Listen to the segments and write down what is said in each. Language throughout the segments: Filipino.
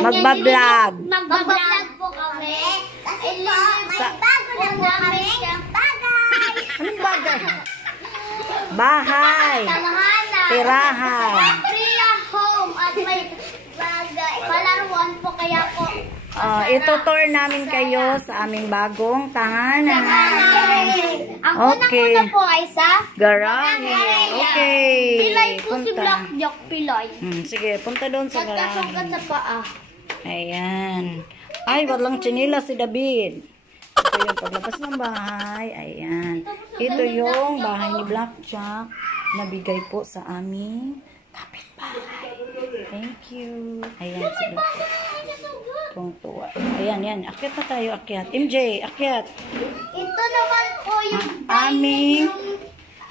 Magbablog. Magbablog po kami. Kasi po, may bago na po kami. Bagay. Anong bagay? Bahay. Tamahanan. Tirahan. Priya home. At may bagay. Palaruan po kaya po. Ito-tour namin kayo sa aming bagong tahanan. Ang unang-una po ay sa Garahe. Okay. Pilay po si Punta. Blackjack. Pilay. Sige, punta doon sa Nagkasugat sa garahe. paa. Ayan. Ay, walang tsinila si David. Ito yung paglabas ng bahay. Ayan. Ito yung bahay ni Blackjack. Nabigay po sa aming kapitbahay. Thank you. Ayan si Blackjack. Tuwa. Ayan, yan. Akyat na tayo, akyat. MJ, akyat. Ito naman po yung Aming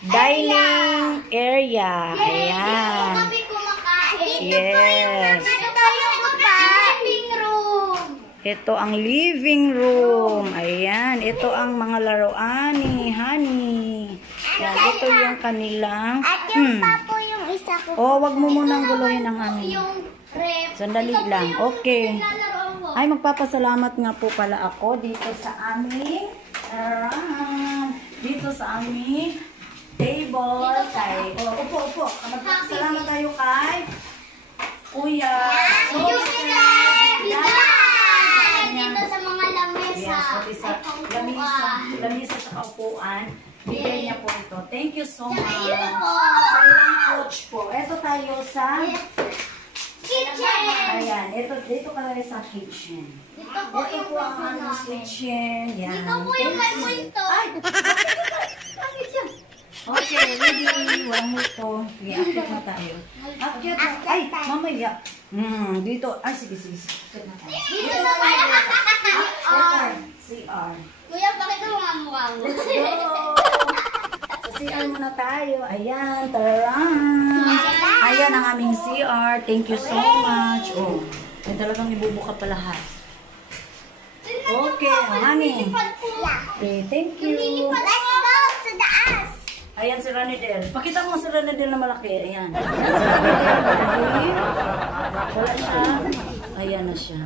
dining area. Ayan. kami kumakain. Yes. Ito yung living room. Ito ang living room. Ayan. Ito ang mga laruan ni Honey. Ayan. Ito yung kanilang... At yung pa po yung isa ko. Wag mo munang guluhin ang amin. Yung ref. Sandali lang. Okay. Ay, magpapasalamat nga po pala ako dito sa aming table. Kay, upo. Magpapasalamat tayo kay Kuya. Dito sa mga lamesa. Yes, pati sa lamisa sa kaupuan. Bigay niya po ito. Thank you so much. Sa ilang coach po. Ito tayo sa Kitchen. ayan, dito ka tayo sa kitchen. Dito po Ito yung po ang aming kitchen. Yan. Dito po yung may multo. Ay! Bakit yan? Okay, ready. Walang multo. Sige, akyat na tayo. Akyat na. Ay, mamaya. Dito. Ay, sige. Akyat na tayo. Dito naman. CR. Kuya, bakit mo nga mukha mo? Let's go! Sa CR muna tayo. Ayan, taran! Ayan ang aming CR. Thank you so much. Ay talagang ibubuka pa lahat. Okay, honey. Okay, thank you. Let's go to the ass. Ayan si Ranidel. Pakita mo si Ranidel na malaki. Ayan. Ayan si Ranidel. Wala siya. Ayan na siya.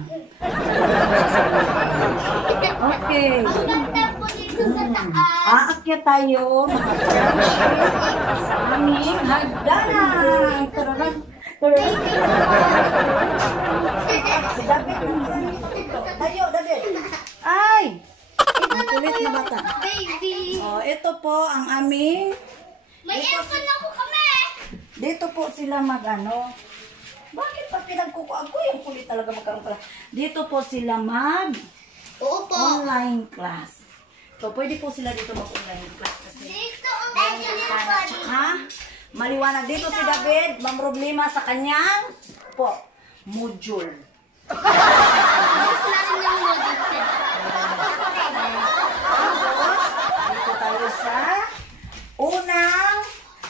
Okay. Ang ganda po dito sa taas. Aakyat tayo, mga friends, sa aming hagdanan. Tararan. Si David. Tayo, David. Ay! Ang kulit na bata. Baby. Ito po ang aming... May aircon ako kami. Dito po sila mag-ano. Bakit pa pinagkukuha ko? Yung kulit talaga magkaroon pala. Dito po sila Oo po. online class. So, pwede po sila dito mag-online class kasi Dito ang aircon. tsaka maliwanag dito si David, mang problema sa kanyang module. Mas natin yung model. Tapos, dito tayo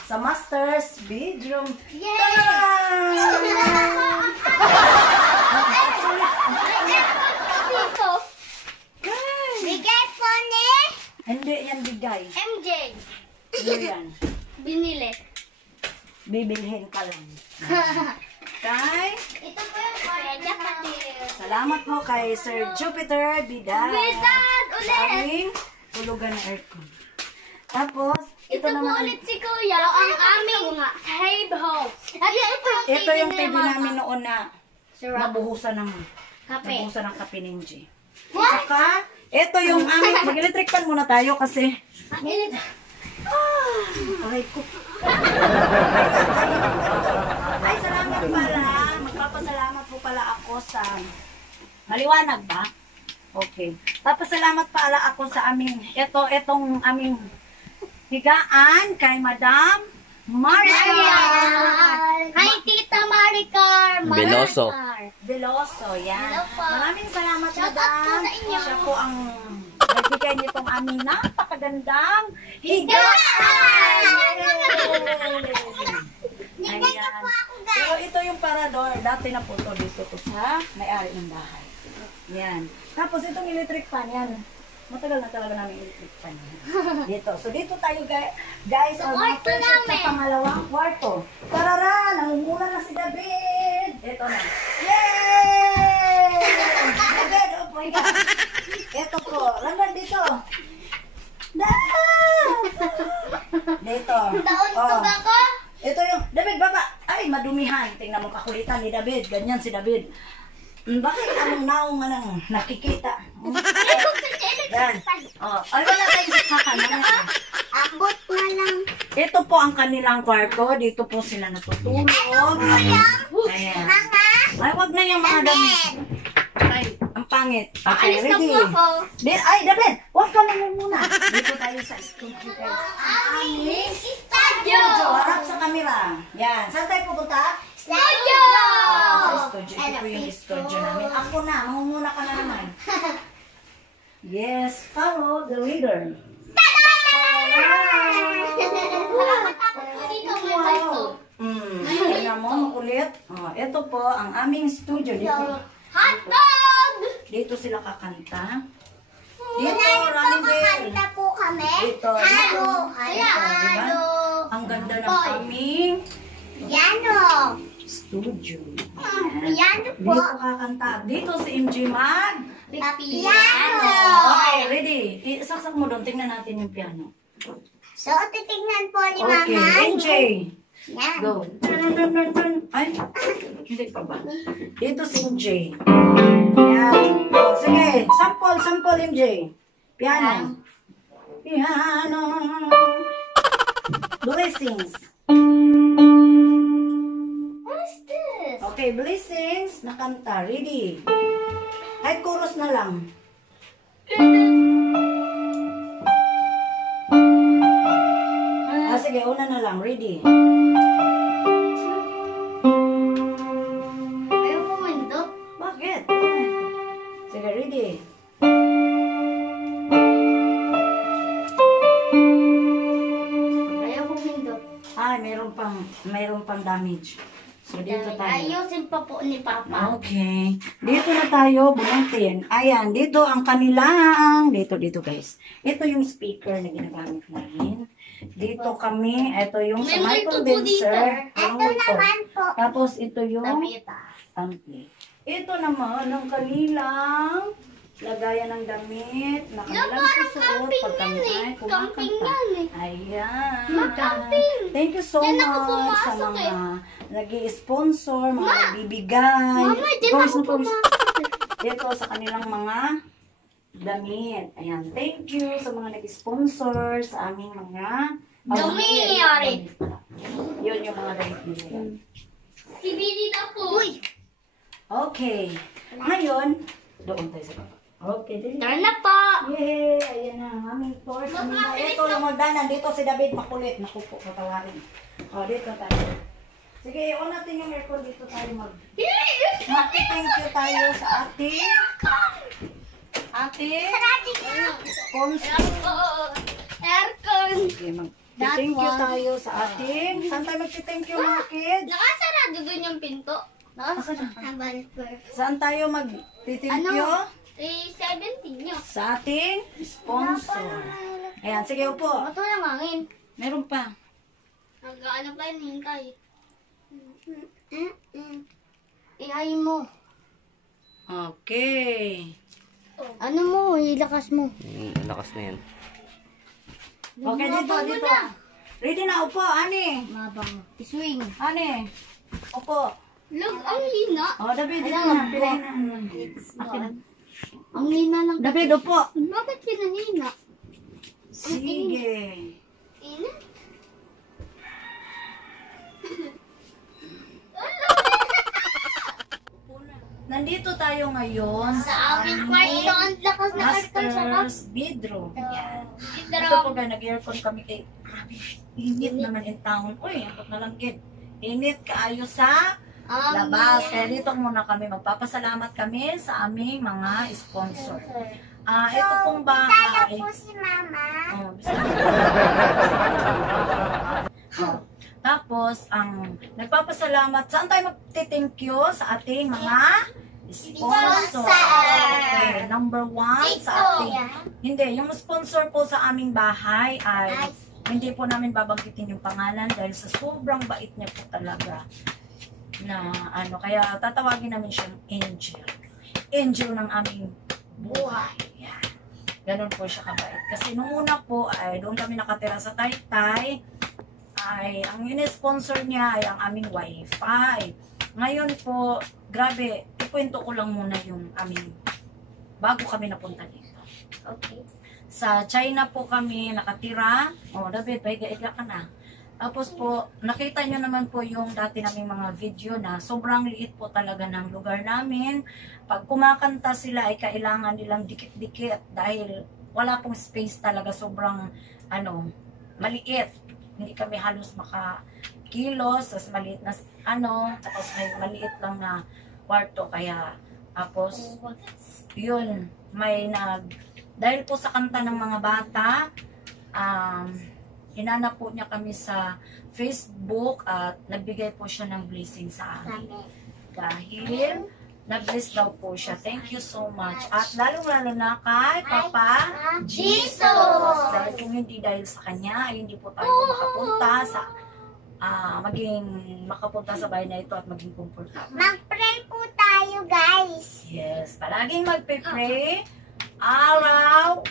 sa master's bedroom. Yay! Dito. Bigay po ni Hindi yan bigay. MJ. Ano yan? Binili. Bibilhin ka lang. Kay, Ito po yung kanya pati. salamat po kay Sir Jupiter Bidal. Bidal Sa ulit. aming tulugan na aircon. Tapos, Ito po naman. ulit si Kuya. ang aming table. At Ito yung TV namin noon na Sarap. nabuhusan ng Kape. kape ni G. Saka, ito yung aming, mag-electric fan muna tayo kasi, aray ko. Ay, salamat pala. Magpapasalamat po pala ako sa, maliwanag ba? Okay. Papasalamat pala ako sa aming, itong aming higaan kay Madam Maricar. Hi, Tita Maricar. Veloso. Veloso, yan. Hello po. Maraming salamat, Shout out po Madam. sa inyo. Siya po ang nagbigay nitong aming napakagandang higaan. Nagay ka po ako, guys. Pero ito yung parador. Dati na po ito dito to sa may-ari ng bahay. Yan. Tapos itong electric fan, yan. Matagal na talaga namin electric fan. Dito. So dito tayo guys. Sa Our kwarto friendship namin. Sa pangalawang kwarto. Tarara! Nangunguna na si David. Ito na. Yay! my God. Ito po. Landan dito. Dito. Nauntog ako. Ito yung, David, baba. Ay, madumihan. Tingnan mo kakulitan ni David. Ganyan si David. Bakit anong naong anong nakikita? Yan. Ay, wala tayong saksakan. Abot na lang. Ito po ang kanilang kwarto. Dito po sila natutulog. Ayan. Mama. Ay, wag na yung mga damit. Ay, ang pangit. Okay, Alis na ready? po ako. Ay, David, wag ka naman muna. Dito tayo sa studio. Aming Studio, harap sa camera. Yan. Saan tayo pupunta? Studio! Sa studio. Ito yung studio namin. Ako na, mangunguna ka na naman. Yes, follow the leader. Wow. Tingnan mo, makulit. Ito po ang aming studio. Hotdog! Dito sila kakanta. Dito, running bell. Kakanta po kami. Dito. Halo. Ito, diba? Ang ganda ng aming Piano. studio. Piano po. Dito kakanta. Dito si MJ Mag. Piano. Okay, ready. Isaksak mo doon. Tingnan natin yung piano. So, titignan po ni Okay, Mama. MJ. Yan. Go. Ay, hindi pa ba? Dito si MJ. Yan. Sige, sample MJ. Piano. Piano. Blessings. What's this? Okay, blessings. Nakanta. Ready. Ay, chorus na lang. Sige, una na lang. Ready. Ayaw mo mundo? Bakit? Sige, ready. Ayaw mo mundo. Ay, mayroon pang damage. So, dito tayo. Ayusin pa po ni Papa. Okay. Dito na tayo, bunutin. Ayan, dito ang kanilang, dito guys. Ito yung speaker na ginagamit namin. Dito kami, ito yung sa May multo po condenser. dito. Ito naman po. Tapos ito yung Tapita. ampli. Ito naman ang kanilang lagayan ng damit na kanilang susuot pag kami ay Camping kumakanta. yan eh. Ayan. Mag-camping. Thank you so Yan ako much sa pumasok mga nag-i-sponsor, mga nagbibigay. Mama, dyan Pawis ako na pawis. pumasok. Dito sa kanilang mga damit. Ayan. Thank you sa mga nag-sponsor sa aming mga Damit. Yun yung mga damit nila. Sibilin ako. Uy! Okay. Ngayon, doon tayo sa baba. Okay, dito. Turn na po. Yay! Ayan na, ang aming tours. Ito yung magdanan. Dito si David makulit. Naku po, patawarin. O, dito tayo. Sige, on natin yung aircon. Dito tayo mag-thank you tayo sa ating sponsor. Aircon. Sige, mag-thank you tayo sa ating... Saan tayo mag-thank you mga kids? Nakasarado dun yung pinto. Asan na? Habal per. Saan tayo mag-thank you? Ano? 17 nyo. Sa ating sponsor. Ayan, sige, upo. Ito lang hangin. Meron pa. Nag-ano pa yun, hingkay. Ihay mo. Okay. Ano mo? Ilakas mo. Lakas na yan. Okay, dito. Ready na, upo, ani. Mabang. Swing. Ani. Upo. Lug, ang hina. O, David, dito Alam na. mo. Pilay na. Akin na. Ang hina lang. David, upo. Bakit pinahina? Sige. Hina? Nandito tayo ngayon Sa aming kwarto, ang lakas na aircon sa bag. Master's bedroom. Yan. Ito Pero, po ba, nag-aircon kami kay... Grabe, init naman yung taon. Uy, akot na lang kid. Init kaayo sa labas. Kaya dito muna kami. Magpapasalamat kami sa aming mga sponsor. Ito pong bahay. si Mama. Oh, oh. Tapos, nagpapasalamat. Saan tayo magti-thank you sa ating mga sponsor? Okay, number 1 sa ating... Hindi, yung sponsor po sa aming bahay ay hindi po namin babanggitin yung pangalan dahil sa sobrang bait niya po talaga. Kaya tatawagin namin siyang Angel. Angel ng aming buhay. Yan. Ganun po siya kabait. Kasi nung una po ay doon kami nakatira sa Taytay, ay ang in-sponsor niya ay ang aming wifi. Ngayon po, grabe, ikwento ko lang muna yung aming bago kami napunta dito. Okay. Sa China po kami nakatira. David, paiga-iga ka na. Tapos po, nakita nyo naman po yung dati naming mga video na sobrang liit po talaga ng lugar namin. Pag kumakanta sila ay kailangan nilang dikit-dikit dahil wala pong space talaga, sobrang maliit. Hindi kami halos makakilos, tapos maliit na tapos may maliit lang na kwarto. Kaya, tapos, yun, dahil po sa kanta ng mga bata, hinanap po niya kami sa Facebook at nagbigay po siya ng blessing sa amin. Dahil nag-bless daw po siya. Thank you so much. At lalong-lalo na kay Papa Jesus. Dahil kung hindi dahil sa kanya, ay hindi po tayo makapunta sa makapunta sa bahay na ito at maging comfortable. Mag-pray po tayo, guys. Yes, palaging magpe-pray. Araw.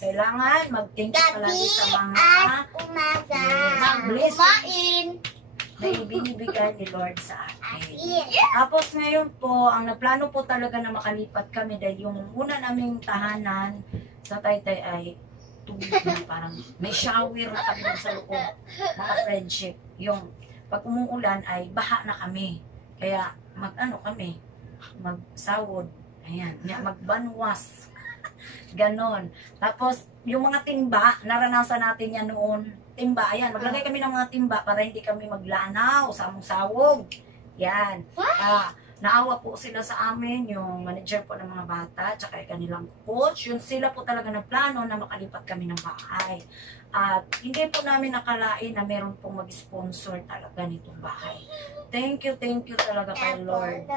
Kailangan mag-thank you palagi sa mga umaga. blessings na ibinibigay ni Lord sa atin. Tapos ngayon po, ang naplano po talaga na makalipat kami dahil yung una naming tahanan sa Taytay ay tubig na parang may shower na kami sa loob. Mga friendship. Yung pag umuulan ay baha na kami. Kaya kami, magsawod. Ayan, magbanwas. Ganon. Tapos, yung mga timba, naranasan natin yan noon. Timba, ayan, maglagay kami ng mga timba para hindi kami maglanaw sa among sawog. Yan. Naawa po sila sa amin, yung manager po ng mga bata, tsaka yung kanilang coach. Yun sila po talaga nagplano na makalipat kami ng bahay. At hindi po namin nakalain na meron pong mag-sponsor talaga nitong bahay. Thank you talaga kay Lord.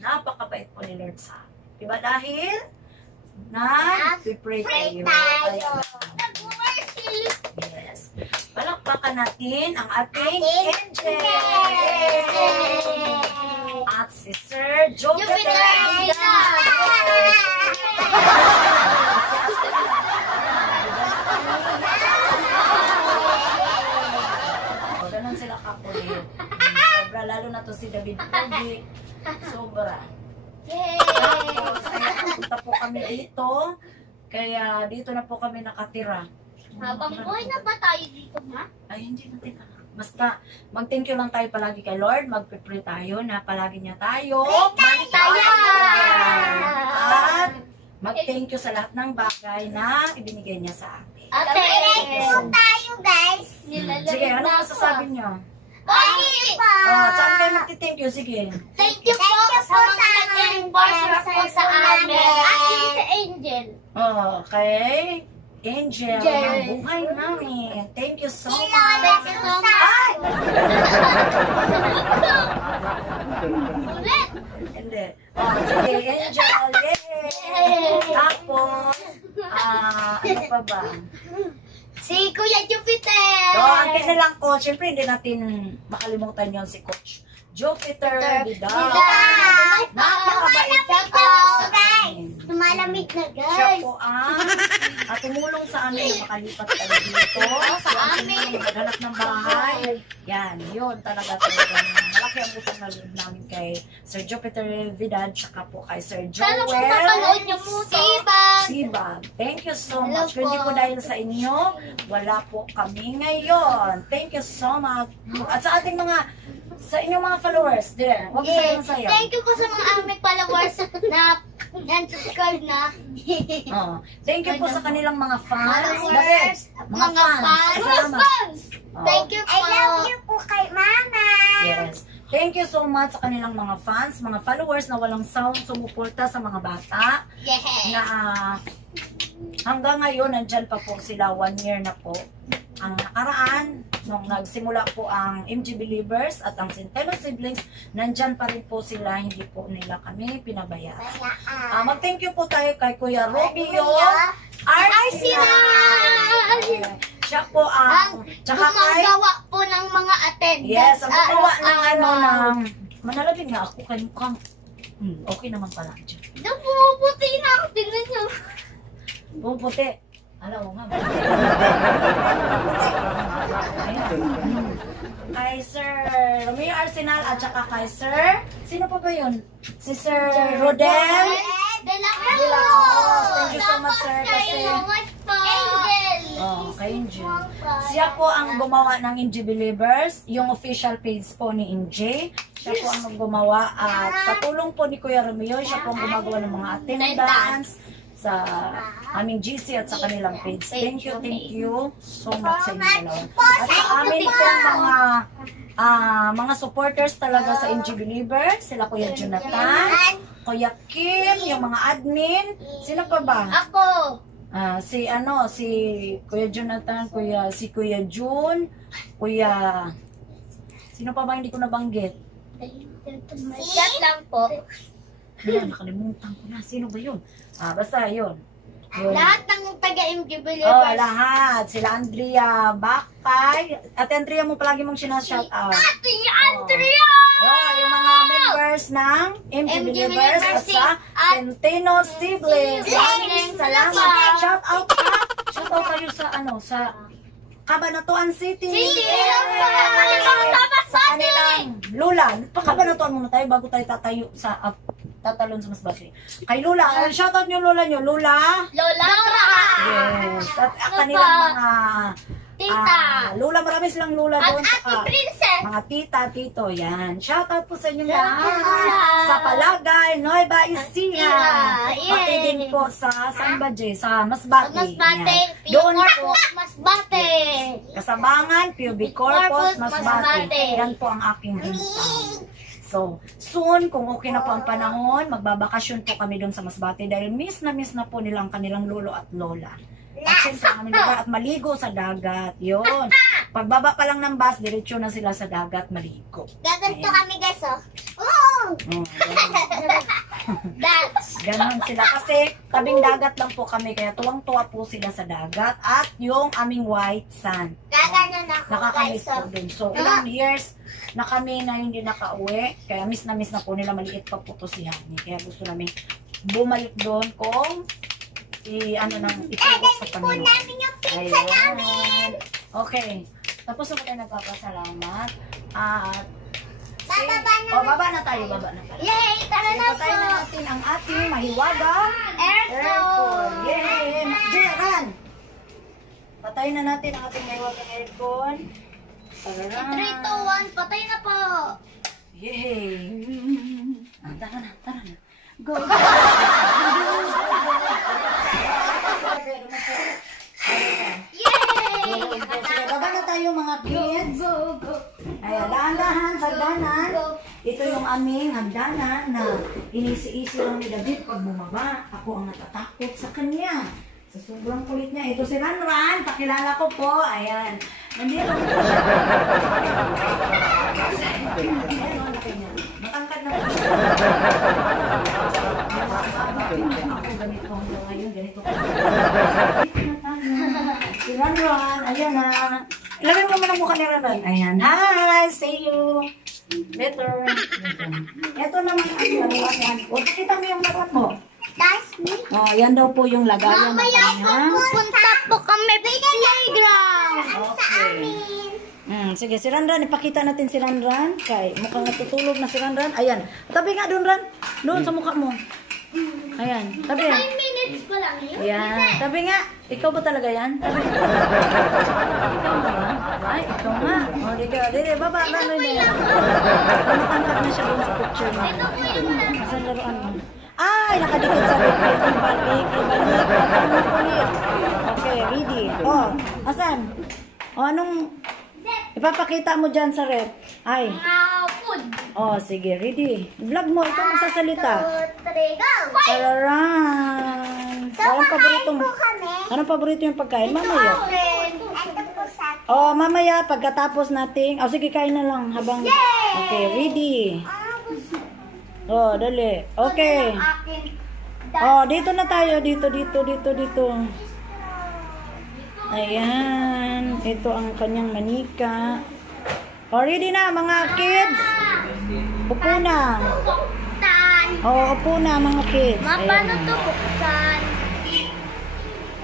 Napakabait po ni Lord sa amin. Diba dahil nag-pray tayo. Yes. Palakpakan natin ang ating angel. At si Sir Jupiter. Ganon sila kapulit. Sobra, lalo na to si David Pogi. Sobra. Tapos, punta po kami dito. Kaya dito na po kami nakatira. Habang buhay na ba tayo dito, ma? Ay, hindi natin basta, mag-thank you lang tayo palagi kay Lord. Mag-pray tayo na palagi niya tayo. At mag-thank you sa lahat ng bagay na ibinigay niya sa atin. Okay. Tayo, guys. Sige, ano masasabi niyo? Thank you po. Saan kayo magti-thank you? Sige. Thank you po sa mga nag-sponsor po sa amin. At sa Angel. Okay. Angel ng buhay namin. Thank you so much. Thank you so much. Ulit. Hindi. Sige, Angel. Yay! Tapos, ano pa ba? Si Kuya Jupiter. So, ang kanilang coach, syempre hindi natin makalimutan yon si Coach Jupiter Vidal. Napakabait siya po sa amin. Lumalamig na, Siya guys. po ang tumulong sa amin na makalipat kami dito. Sa amin, maghanap ng bahay. Yan, yun talaga. Malaki ang utang na loob namin kay Sir Jupiter Vidal, tsaka po kay Sir Sana po Joel mapanood niyo po. Sibag. Sibag. Thank you so Hello much. Kung hindi po dahil sa inyo, wala po kami ngayon. Thank you so much. At sa ating sa inyong mga followers, there. Huwag kayo masaya. Thank you po sa mga aming followers na subscribe na. Thank you po sa kanilang mga fans. Followers. Mga fans. Salamat. Thank you po. I love you po kay Mama. Yes. Thank you so much sa kanilang mga fans, mga followers na walang sound sumuporta sa mga bata. Yes. Na hanggang ngayon, nandyan pa po sila, 1 year na po. Ang nakaraan, nung nagsimula po ang MG Believers at ang Centeno Siblings, nandyan pa rin po sila, hindi po nila kami pinabayaan. Mag-thank you po tayo kay Kuya Robio Arsenal. Siya po ang, tsaka kay, gumagawa po ng mga attendance. yes, ang gumawa ng ng, manalagin nga ako kay mukhang, okay naman pala dyan. Pumuputi na ako. Tingnan niyo. Oh, puti. Alam mo nga. Kay Sir Romeo Arsenal at saka kay Sir, sino pa ba yun? Si Sir Rodel. De La Cruz. Thank you so much, sir, kasi- Angel. Oh, kay Angel. Siya po ang gumawa ng NG Believers, yung official page po ni NG. Siya po ang gumawa at sa tulong po ni Kuya Romeo, siya po ang gumagawa ng mga attendance sa aming GC at sa kanilang page. Thank you so much sa inyo dalawa. At sa amin po mga supporters talaga sa NG Believers, sila Kuya Jonathan, Kuya Kim, yung mga admin, sila pa ba? Ako. Si Kuya Jonathan, si Kuya June, sino pa ba hindi ko nabanggit? Chat lang po. Nakalimutan ko na. Sino ba yun? Basta yun. Lahat ng taga-MG Oh, Believers. lahat. Sila Andrea Bakay. Ate Andrea mo palagi mong sinashout out. Ate Andrea! Yung mga members ng MG Believers at sa Centeno Siblings. Maraming salamat. Shout out kayo sa Cabanatuan City. Sa kanilang Lula. Pagkabanatuan muna tayo bago tayo tatalon sa Masbate. Kay Lula. Shout out nyo Lula nyo. Lula. Lola! Yes. At kanilang mga Tita! Lula. Marami silang Lula At doon. Ate Princess! Mga tita, tito, yan. Shout out po sa inyo lahat. Sa Palagay, Nueva Ecija. Pati din po saan ba, Jay? Sa Masbate. Masbate! Yan. Doon po, Masbate! Kasabangan, PUB Corpus, Masbate. Masbate. Yan po ang aking hometown. So, soon, kung okay na po ang panahon, magbabakasyon po kami doon sa Masbate dahil miss na po nila ang kanilang lolo at lola. At syempre, ang aming lugar at maligo sa dagat. Yun. Pagbaba pa lang ng bus, diretso na sila sa dagat, maligo. Gaganto Ayan. kami guys, oh. Oo! Ganon sila. Kasi tabing dagat lang po kami, kaya tuwang-tuwa po sila sa dagat. At yung aming white sand. Gaganon ako guys, Nakakamiss po oh. dun. So, ilang years na kami na hindi nakauwi. Kaya miss na po nila. Maliit pa po to si Hani. Kaya gusto namin bumalik doon kung ipagod sa Panginoon. namin yung pizza namin! Okay. Tapos na po tayo nagpapasalamat. At Bababa na. baba na tayo. Yay! Tara na po! Patayin na natin ang ating mahiwagang Aircon! Yay! Jeran! Patayin na natin ang ating mahiwagang aircon. 3, 2, 1, patay na po! Yay! Tara na. Go! Yay! Sige, baba na tayo mga kids. Go! Ayan, dahan-dahan, hagdanan. Ito yung aming hagdanan na inisi-isi lang ni David pag bumaba. Ako ang natatakot sa kanya. Sa sobrang kulit niya. Ito si Ranran, pakilala ko po. Ayan. Nandito po siya. Ayan, ang laki niya. Matangkad na po siya. Ako ganito hanggang ngayon, ganito ko. Si Ranran, ayan na. Ilagay mo muna mukha ni Ranran. Ayan, hi! See you! Later. Ito naman ang lagayan. O, pakita mo yung laruan mo. That's me. Oh, yan daw po yung lagayan ng Mamaya po kanya. pupunta po kami playground. Sa amin. Sige, si Ranran. Ipakita natin si Ranran. Kay, mukhang natutulog na si Ranran. Ayan. Tabi nga doon, Ran. Doon sa mukha mo. Ayan. Tabi. 5 minutes pa lang yun. Ayan. Tabi nga. Ikaw ba talaga yan? Tabi. Ikaw nga. Ay, ikaw nga. O, dito. Baba. Ano yan? Matangkad na siya doon sa picture niya. Ito po yung Asan laruan mo? Ay, nakadikit sa repeat. Ibalik. Patang ulit. Okay, ready. Oh, asan? O, anong ipapakita mo dyan sa rep? Ay. food. Oh, sige, ready. Vlog mo, ikaw magsasalita. 2, 3, go! Tararan. Anong paborito mo? Anong paborito yung pagkain? Mamaya. Oh, mamaya, pagkatapos nating... Oh, sige, kain na lang habang... Okay, ready. Oh, dali. Okay. Oh, dito na tayo. Dito. Ayan. Ito ang kanyang manika. Oh, ready na, mga kids. Upo na. Tan! Oo, upo na mga kids. Ma, Ayan paano na. to buksan?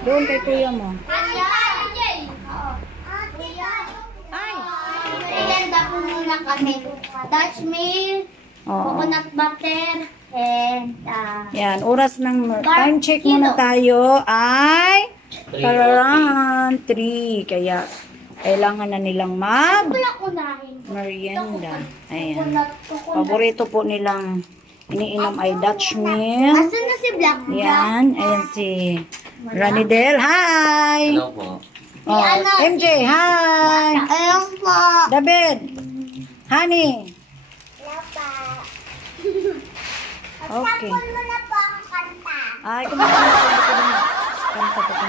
Doon kay kuya mo. Ay! Ilanda po muna kami. Dutch milk, Oo. coconut butter, and Yan, oras ng time check muna tayo ay around 3. Kaya kailangan na nilang wala ko nahin. merienda. Ayan. Paborito po nilang iniinom ay Dutch milk. Asan na si Black? Yan, ayan si Ranidel. Hi! Hello po. Oh, MJ, hi! Ayun po. David! Honey! Okay. mo na po ang kanta. Ay, kumakanta ko din.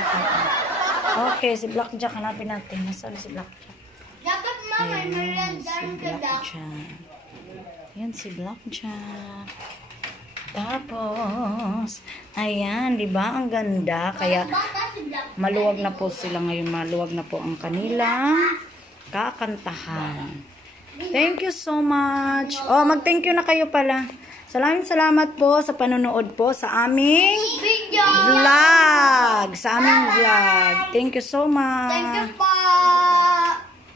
Kanta. Okay, si Blackjack, hanapin natin. Nasaan si Blackjack? Dapat mama, Ayan, merienda si ang ganda. Blackjack. Ayan si Blackjack. Tapos, ayan, di ba? Ang ganda. Kaya, Bata si Black. maluwag na po sila ngayon. Maluwag na po ang kanilang kakantahan. Thank you so much. Oh, mag-thank you na kayo pala. Salamat po sa panonood po sa aming Video. vlog. Sa aming vlog. Thank you so much. Thank you po.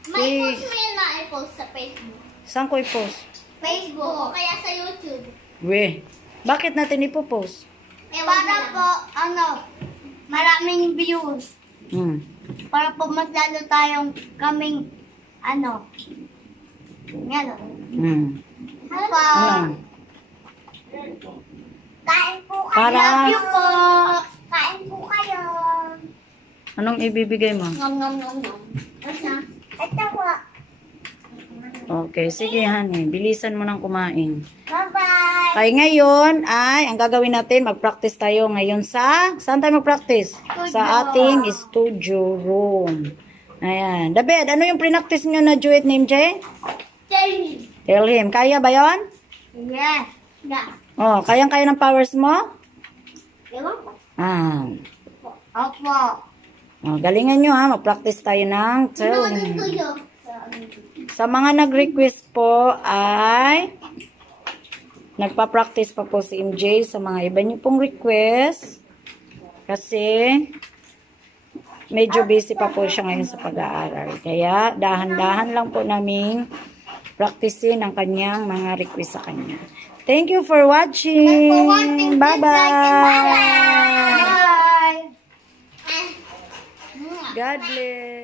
May Please. post mo yun na i-post sa Facebook. Saan ko i-post? Facebook. O kaya sa YouTube. We. Bakit natin ipopost? Para po, maraming views. Hmm. Para po mas lalo tayong kaming, yan o. Hmm. Po. Ano? Kain po kayo. Para- Love you po. Kain po kayo. Anong ibibigay mo? Nom nom nom nom. Basta. Ito po. Okay, sige honey. Bilisan mo nang kumain. Bye-bye. Kaya ngayon ay, ang gagawin natin, mag-practice tayo ngayon saan tayo mag-practice? Sa ating studio room. Ayan. David, ano yung pre-practice nyo na duet ni MJ? Tell me. Tell him. Kaya ba yon? Yes. Yeah. Oh, kayang-kaya ng powers mo? Ewan ko. Ah. Opo. Oh, galingan nyo ha. Mag-practice tayo ng tell Ano him. ito yun? Sa mga nag-request po ay nagpa-practice pa po si MJ sa mga iba niyo pong request kasi medyo busy pa po siya ngayon sa pag-aaral. Kaya dahan-dahan lang po namin practicein ang kanyang mga request sa kanya. Thank you for watching. Bye-bye. Bye. God bless.